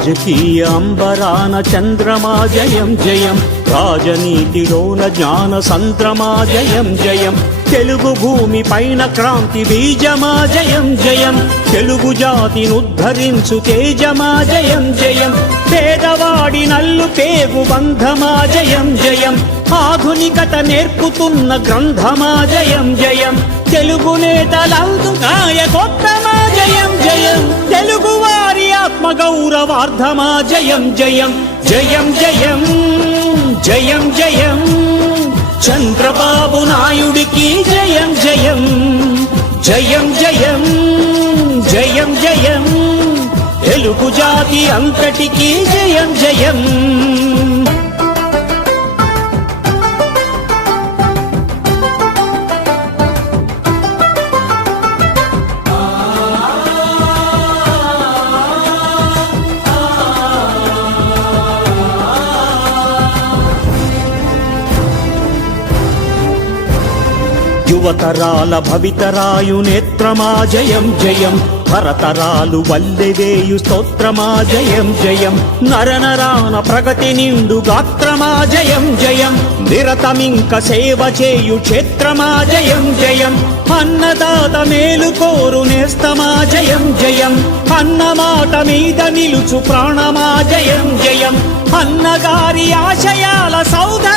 రాజకీయ అంబరాన చంద్రమా జయం జయం. రాజనీతిలోన జ్ఞాన సంద్రమా జయం జయం. తెలుగు భూమి పైన క్రాంతి బీజమా జయం జయం. తెలుగు జాతిని ఉద్ధరించు తేజమా జయం జయం. పేదవాడి నల్లు పేగు బంధమా జయం జయం. ఆధునికత నేర్పుతున్న గ్రంథమా జయం జయం. తెలుగు నేతలందు నాయకొత్తమా జయం జయం. తెలుగువా వారి ఆత్మ గౌరవార్థమా జయం జయం జయం జయం జయం జయం. చంద్రబాబు నాయుడికి జయం జయం. జయం జయం జయం జయం. తెలుగు జాతి అంతటికీ జయం జయం. యువతరాల భవితరాయు నేత్రమా జయం జయం. భరతరాలు వల్లెవేయు స్తోత్రమా జయం జయం. నరనరాన ప్రగతి నిండు గాత్రమా జయం జయం. నిరతమింక సేవ చేయు క్షేత్రమా జయం జయం. అన్నదాత మేలు కోరు నేస్తమా జయం జయం. అన్నమాట మీద నిలుచు ప్రాణమా జయం జయం. అన్నగారి ఆశయాల సౌద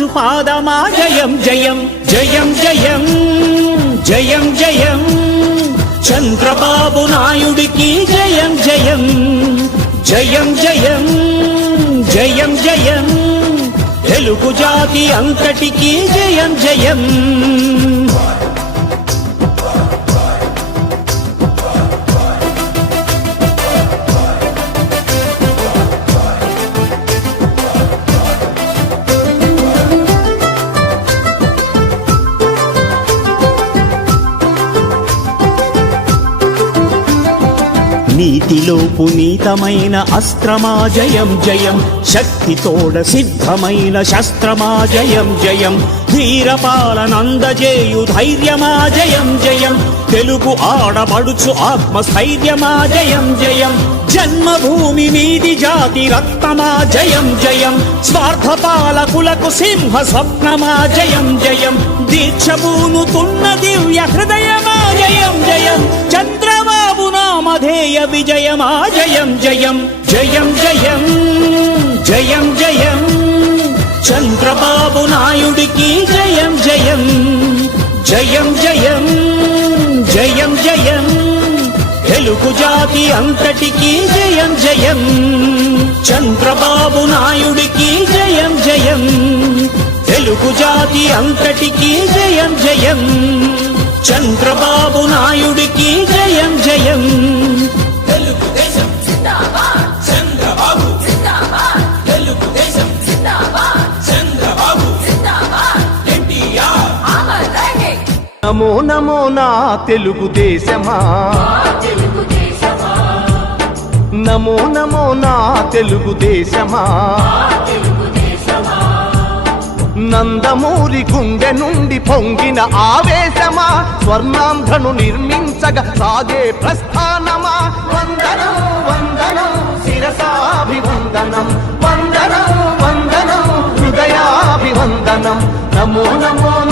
పాదమా జయం జయం జయం జయం జయం జయం. చంద్రబాబు నాయుడికి జయం జయం జయం జయం జయం జయం. తెలుగు జాతి అంతటికి జయం జయం. నీతిలో పునీతమైన అస్త్రమా జయం జయం. శక్తితోడ సిద్ధమైన శస్త్రమా జయం జయం. ధీరపాలనందజేయు ధైర్యమా జయం జయం. తెలుగు ఆడబడుచు ఆత్మస్థైర్యమా జయం జయం. జన్మభూమి మీది జాతి రక్తమా జయం జయం. స్వార్థ పాలకులకు సింహ స్వప్నమా జయం జయం. దీక్షభూనుతున్న దివ్య హృదయమా జయం జయం. చంద్రమా నామధేయ విజయమా? జయం జయం జయం జయం జయం జయం. చంద్రబాబు నాయుడికి జయం జయం జయం జయం జయం జయం. తెలుగు జాతి అంతటికి జయం జయం. చంద్రబాబు నాయుడికి జయం జయం. తెలుగు జాతి అంతటికి జయం జయం. చంద్రబాబు నాయుడికి జయం జయం. నమో నమో నా తెలుగుదేశమా నమో నమో నా తెలుగుదేశమా నందమూరి గుండె నుండి పొంగిన ఆవేశమా? స్వర్ణాంధ్రను నిర్మించగ సాగే ప్రస్థానమా? వందనం వందనం శిరసాభివందనం. వందనం వందనం హృదయాభివందనం. నమో నమో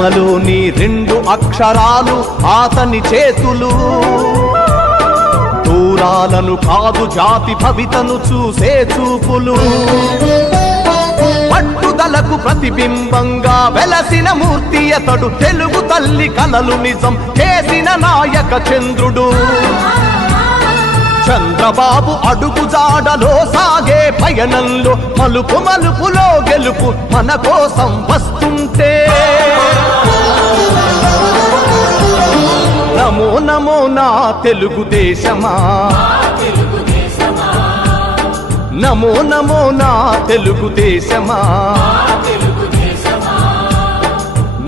శ్రమలోని రెండు అక్షరాలు ఆతని చేతులు. దూరాలను కాదు జాతి భవితను చూసే చూపులు. పట్టుదలకు ప్రతిబింబంగా వెలసిన మూర్తి అతడు తెలుగు తల్లి కలలు నిజం చేసిన నాయక చంద్రుడు. చంద్రబాబు అడుగు జాడలో సాగే పయనంలో మలుపు మలుపులో గెలుపు మన కోసం వస్తుంటే. నమో నమో నా తెలుగుదేశమా నమో నమో నా తెలుగుదేశమా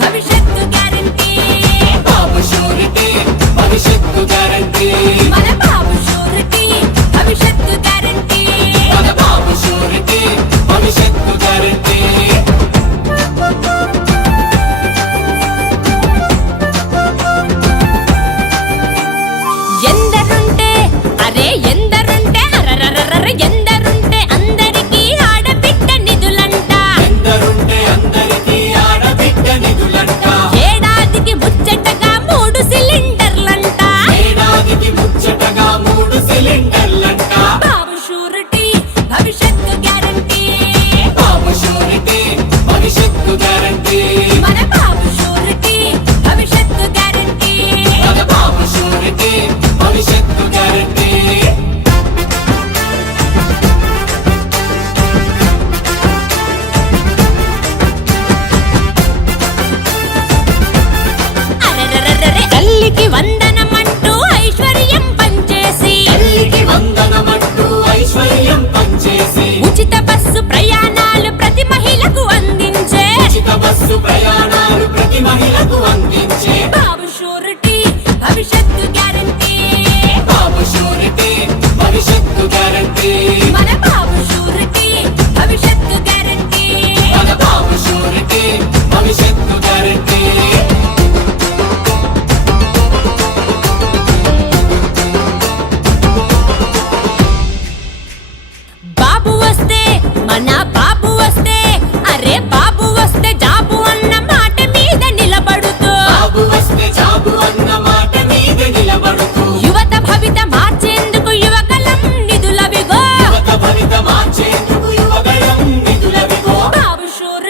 భవిష్యత్తు బస్సు ప్రయాణాలు ప్రతి మహిళకు అందించే ఉచిత బస్సు ప్రయాణం ஆனா பாப்பா